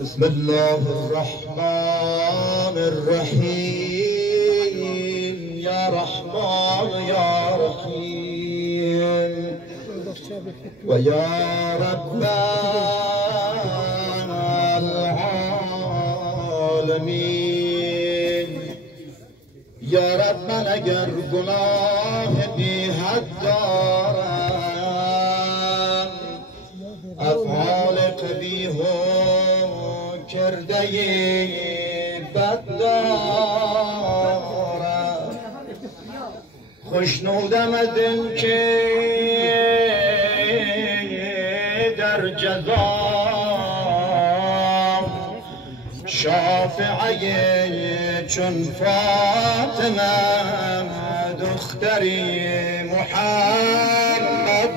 بسم الله الرحمن الرحيم يا رحمن يا رحيم ويا رب العالمين يا ربنا اگر گناه بی حد دارم افعال قبیح و کرده بد دارم خوشنودم از این که در جزا شافعه چون فاطمه دختری محمد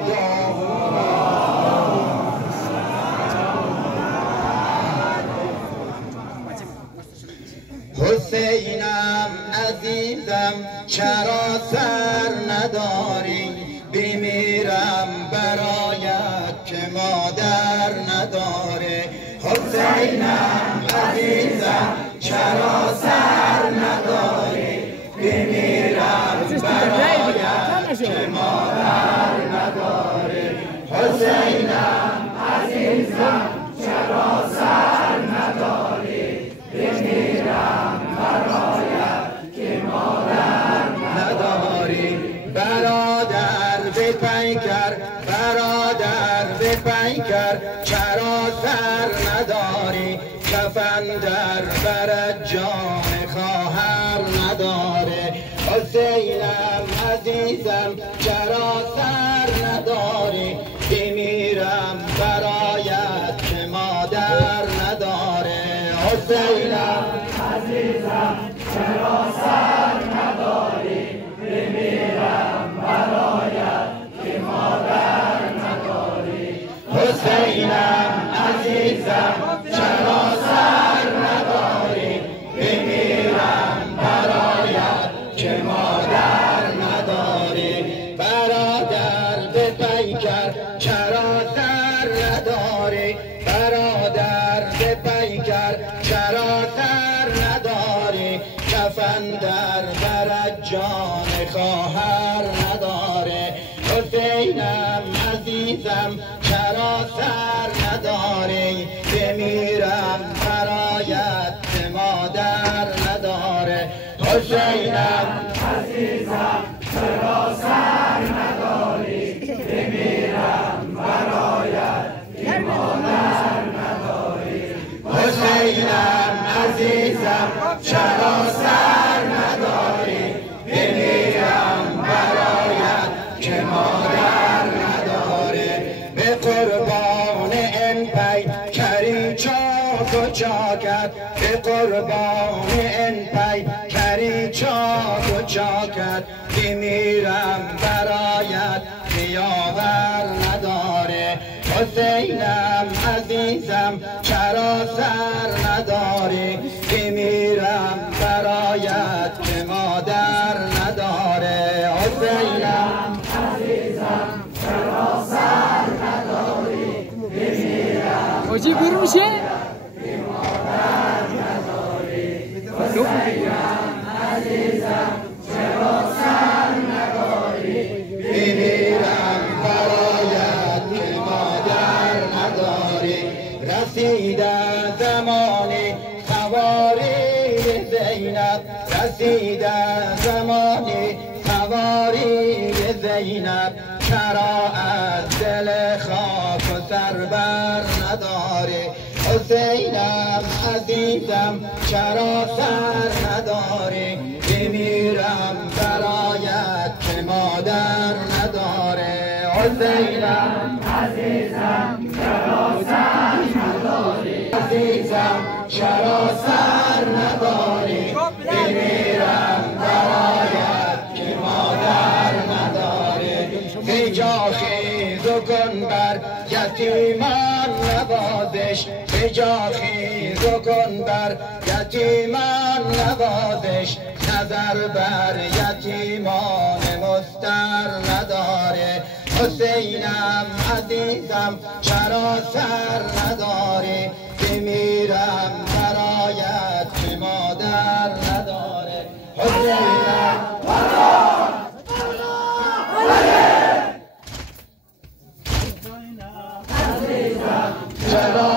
حسینم عزیزم چرا سر نداری بمیرم برایت که مادر نداره حسینم عزیزم چرا سر نداری بمیرم برایت که مادر نداره حسینم عزیزم چرا سر نداری بمیرم برایت که مادر نداری برادر به پیکر برادر به پیکر چرا سر نداری کفن در برت جان خواهر نداره حسینم عزیزم چرا سر نداری بمیرم برایت که مادر نداره حسینم عزیزم چرا سر نداری بمیرم برایت که مادر نداری حسینم عزیزم چرا سر نداری بمیرم برایت که مادر نداری برادر به پیکر چرا سر نداری برادر به پیکر چرا سر نداری کفن در برت جان خواهر نداره حسینم عزیزم چرا سر نداری بمیرم برایت که مادر نداره حسینم عزیزم چرا سر نداری بمیرم برایت که مادر نداری حسینم عزیزم چرا سر نداری بمیرم برایت که مادر نداره به قربان این پیکری چاک و چاکت به قربان این پیکری چاک و چاکت بمیرم برایت که یاور نداره حسینم عزیزم چرا سر نداری بمیرم برایت که مادر نداره حسینم عزیزم چرا سر نداری بمیرم حاجی برو میشه که مادر نداری حسینم عزیزم چرا سر نداری بمیرم برایت که مادر نداری رسیده زمانی سواری زینب رسیده زمانی سواری زینب چرا از دل خاک و سر بر نداری حسینم عزیزم چرا سر نداری بمیرم برایت که مادر نداره حسینم عزیزم چرا سر نداری عزیزم چرا سر نداری بمیرم برایت که مادر نداره بجا خیز و کن بر یتیمان نوازش بجا خیز و کن بر یتیمان نوازش نظر بر یتیمان مستر نداره حسینم عزیزم چرا سر نداری بمیرم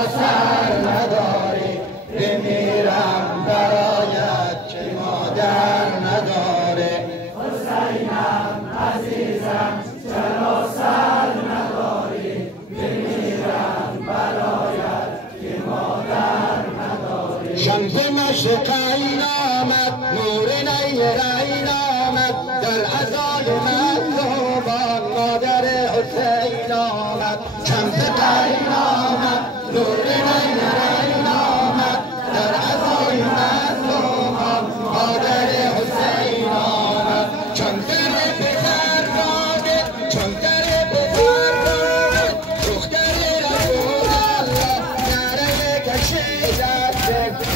سر نداری بمیرم برایت که مادر نداره حسینم عزیزم چرا سر نداری بمیرم برایت که مادر نداری شمس مشرقین آمد نور نیرین آمد در ازای مظلومان مادر حسین آمد شمس قین آمد نور نیرین آمد در ازای مظلومان مادر حسین آمد چون در پسر راده چون در پسر راده دختر رسول الله نره کشیدت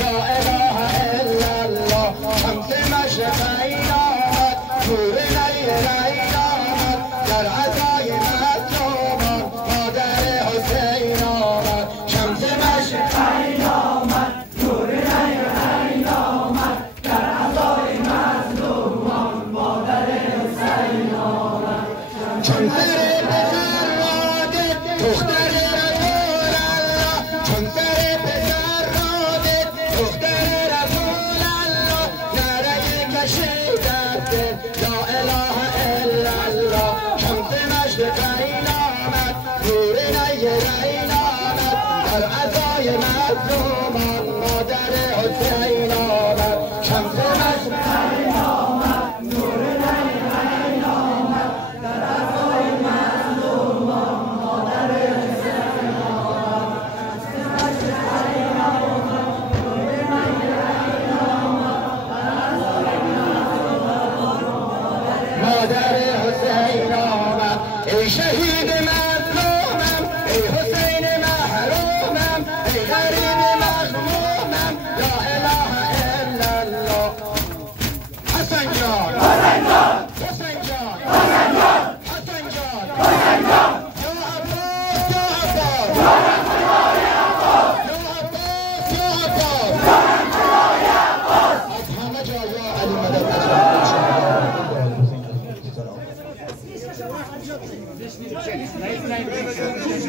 لا اله الا الله شمس مشرقین آمد نور نیرین آمد در عزای مظلومان مادر حسین آمد شمس مشرقین آمد نور نیرین آمد در عزای مظلومان مادر حسین آمد چون در پسر راده دختر رسول الله چون در پسر راده دختر رسول الله نره کشیدت لا اله الا الله شمس مشرقین آمد نور نیرین آمد در عزای مظلومان مادر حسین آمد شمس مشرقین آمد نور نیرین آمد در عزای مظلومان مادر حسین آمد شمس مشرقین آمد نور نیرین آمد در عزای مادر حسین آمد ای شهید مظلومم ای حسین محرومم ای غریب مظلومم لا اله الا الله حسن جان حسن جان حسن جان حسن جان حسن جان حسن جان